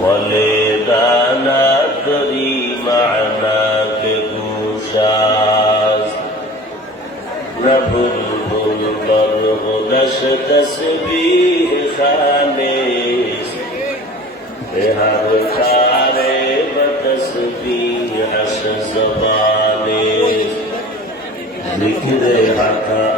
ولدانا تري معنا بگوشاز نبل بل برغ تسبیح خامیز به هر کاره و تسبیحش زبانیز ذکر حقا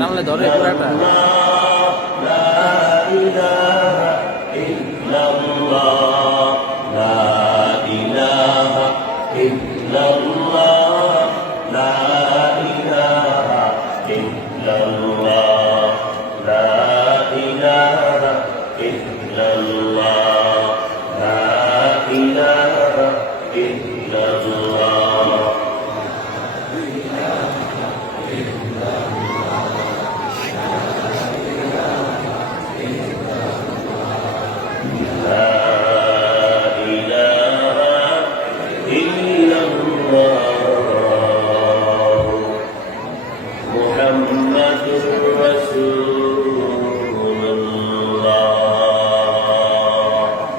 তাহলে ধরে পুরাটা إلا الله محمد